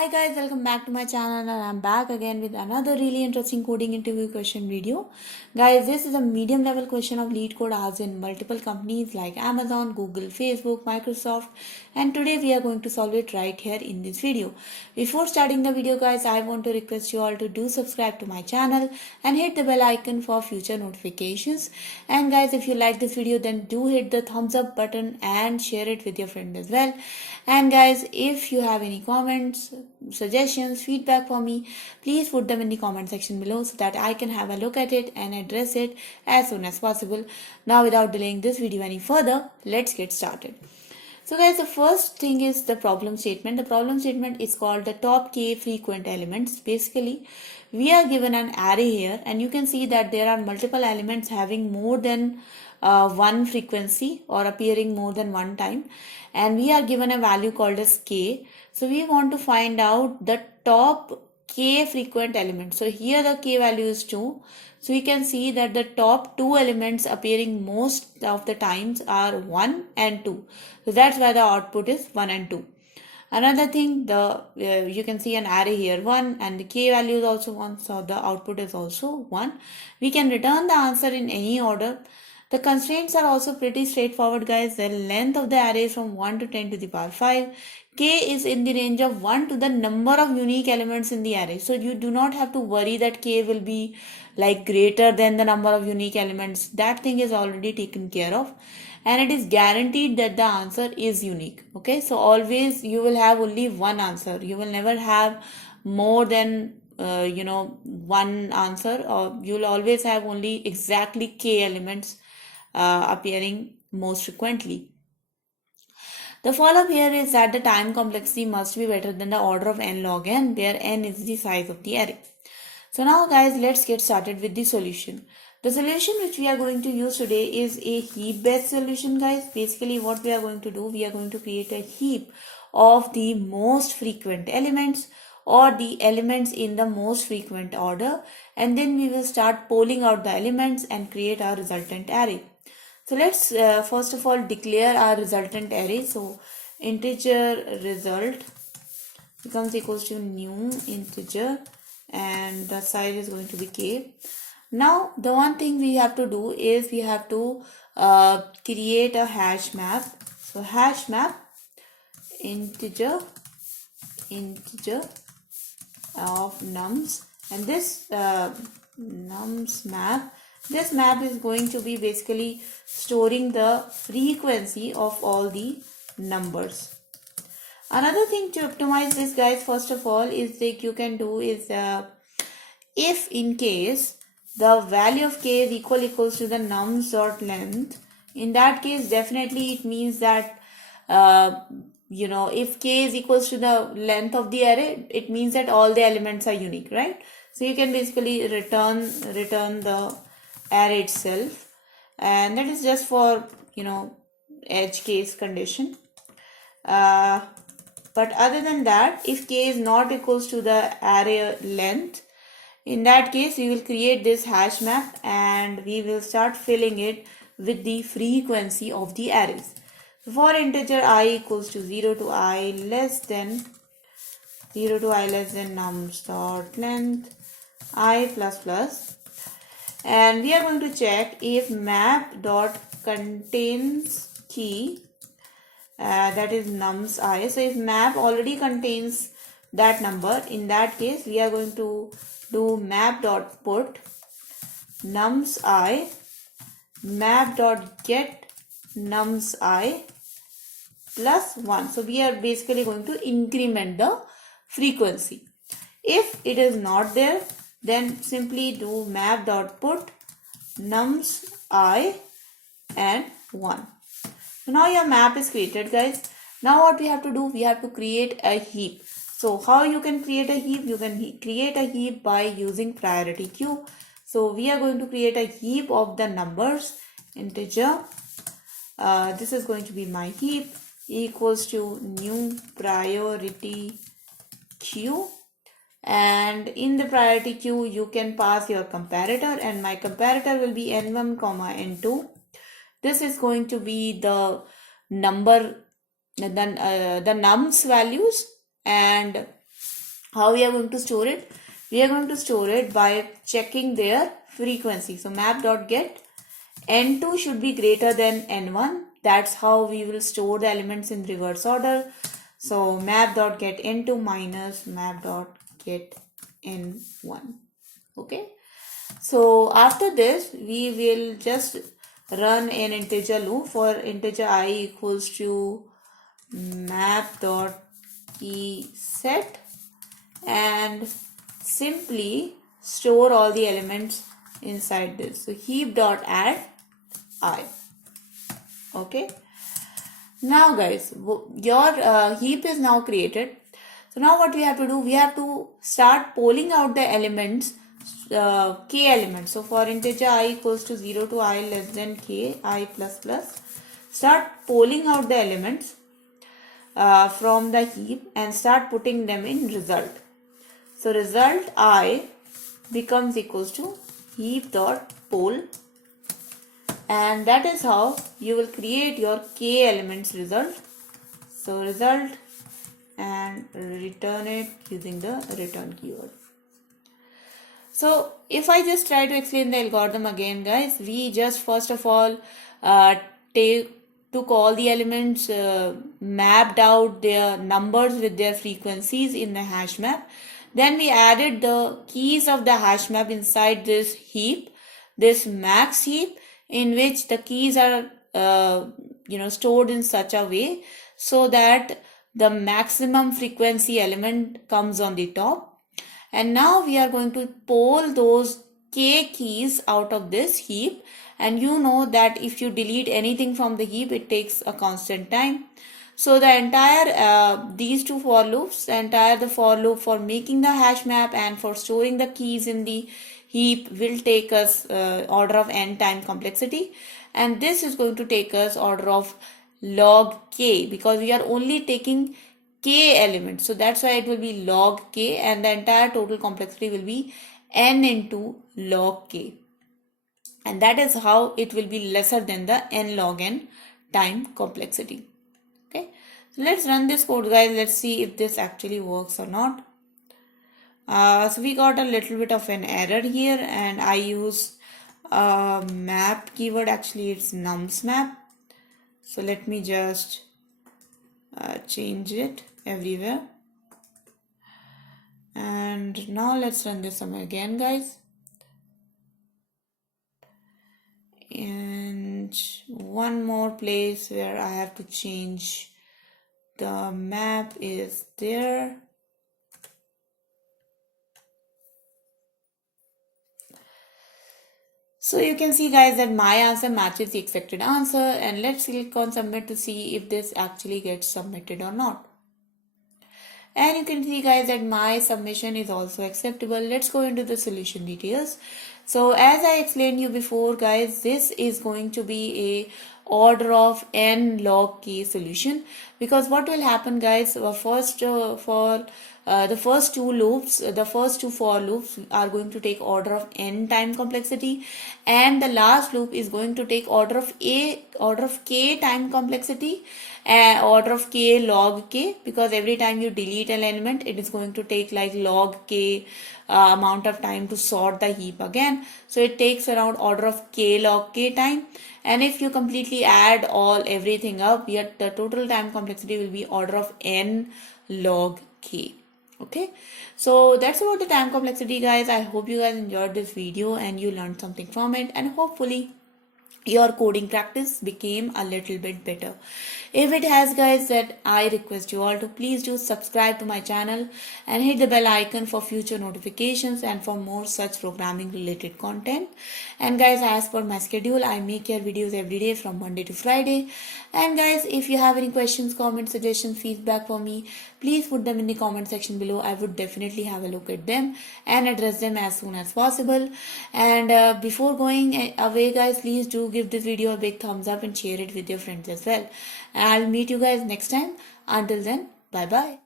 Hi guys, welcome back to my channel and I'm back again with another really interesting coding interview question video. Guys, this is a medium level question of lead code asked in multiple companies like Amazon, Google, Facebook, Microsoft, and today we are going to solve it right here in this video. Before starting the video guys, I want to request you all to do subscribe to my channel and hit the bell icon for future notifications. And guys, if you like this video then do hit the thumbs up button and share it with your friend as well. And guys, if you have any comments, suggestions, feedback for me, please put them in the comment section below so that I can have a look at it and address it as soon as possible. Now without delaying this video any further, let's get started. So guys, the first thing is the problem statement. The problem statement is called the top k frequent elements. Basically, we are given an array here and you can see that there are multiple elements having more than one frequency or appearing more than one time, and we are given a value called as k. So we want to find out the top k frequent element. So here the k value is 2. So we can see that the top two elements appearing most of the times are 1 and 2. So that's why the output is 1 and 2. Another thing, you can see an array here 1 and the k value is also 1. So the output is also 1. We can return the answer in any order. The constraints are also pretty straightforward guys. The length of the array is from 1 to 10 to the power 5. K is in the range of 1 to the number of unique elements in the array. So you do not have to worry that k will be like greater than the number of unique elements. That thing is already taken care of. And it is guaranteed that the answer is unique. Okay, so always you will have only one answer. You will never have more than one answer, or you will always have only exactly k elements appearing most frequently. The follow-up here is that the time complexity must be better than the order of n log n, where n is the size of the array. So now guys, let's get started with the solution. The solution which we are going to use today is a heap based solution guys. Basically what we are going to do, we are going to create a heap of the most frequent elements or the elements in the most frequent order, and then we will start polling out the elements and create our resultant array. So let's first of all declare our resultant array. So integer result becomes equals to new integer and the size is going to be k. Now the one thing we have to do is we have to create a hash map. So hash map integer of nums, and this nums map, this map is going to be basically storing the frequency of all the numbers. Another thing to optimize this guys, first of all, is that you can do is if in case the value of k is equals to the nums dot length, in that case definitely it means that if k is equals to the length of the array, it means that all the elements are unique, right? So you can basically return the array itself, and that is just for edge case condition. But other than that, if k is not equals to the array length, in that case we will create this hash map and we will start filling it with the frequency of the arrays. For integer I equals to 0 to I less than nums dot length I plus plus, and we are going to check if map dot contains key, that is nums I. So if map already contains that number, in that case we are going to do map dot put nums I map dot get nums I plus 1. So we are basically going to increment the frequency. If it is not there, then simply do map dot put nums I and 1. So now your map is created guys. Now what we have to do, we have to create a heap. So how you can create a heap? You can create a heap by using priority queue. So we are going to create a heap of the numbers integer. This is going to be my heap equals to new priority queue, and in the priority queue you can pass your comparator, and my comparator will be n1 comma n2. This is going to be the number, the nums values, and How we are going to store it? We are going to store it by checking their frequency. So map.get n2 should be greater than n1. That's how we will store the elements in reverse order. So map.get n2 minus map.get n1. Okay. So after this, we will just run an integer loop for integer I equals to map.keySet and simply store all the elements inside this. So heap.add I. Okay. Now guys, your heap is now created. So now what we have to do, we have to start polling out the elements, k elements. So for integer I equals to 0 to I less than k, I plus plus, start polling out the elements from the heap and start putting them in result. So result I becomes equals to heap dot poll, and that is how you will create your k elements result. So result and return it using the return keyword. So if I just try to explain the algorithm again, guys, we just first of all took all the elements, mapped out their numbers with their frequencies in the hash map. Then we added the keys of the hash map inside this heap, this max heap, in which the keys are stored in such a way so that the maximum frequency element comes on the top. And now we are going to poll those k keys out of this heap, and you know that if you delete anything from the heap, it takes a constant time. So the entire these two for loops, the for loop for making the hash map and for storing the keys in the heap will take us order of n time complexity, and this is going to take us order of log k because we are only taking k elements. So that's why it will be log k, and the entire total complexity will be n into log k. And that is how it will be lesser than the n log n time complexity. Okay. So let's run this code, guys. Let's see if this actually works or not. So we got a little bit of an error here, and I use map keyword. Actually, it's nums map. So let me just change it everywhere. And now let's run this again, guys. And one more place where I have to change the map is there. So you can see, guys, that my answer matches the expected answer, and let's click on submit to see if this actually gets submitted or not. And you can see, guys, that my submission is also acceptable. Let's go into the solution details. So as I explained you before, guys, this is going to be a order of n log k solution, because what will happen, guys, first for the first two loops, the first two for loops are going to take order of n time complexity, and the last loop is going to take order of k time complexity, order of k log k, because every time you delete an element, it is going to take like log k amount of time to sort the heap again. So it takes around order of k log k time, and if you completely add everything up, yet the total time complexity will be order of n log k. Okay, so that's about the time complexity, guys. I hope you guys enjoyed this video and you learned something from it, and hopefully your coding practice became a little bit better. If it has, guys, then I request you all to please do subscribe to my channel and hit the bell icon for future notifications and for more such programming related content. And guys, as per my schedule, I make your videos every day from Monday to Friday. And guys, if you have any questions, comments, suggestions, feedback for me, please put them in the comment section below. I would definitely have a look at them and address them as soon as possible. And before going away, guys, please do give this video a big thumbs up and share it with your friends as well. And I'll meet you guys next time. Until then, bye bye.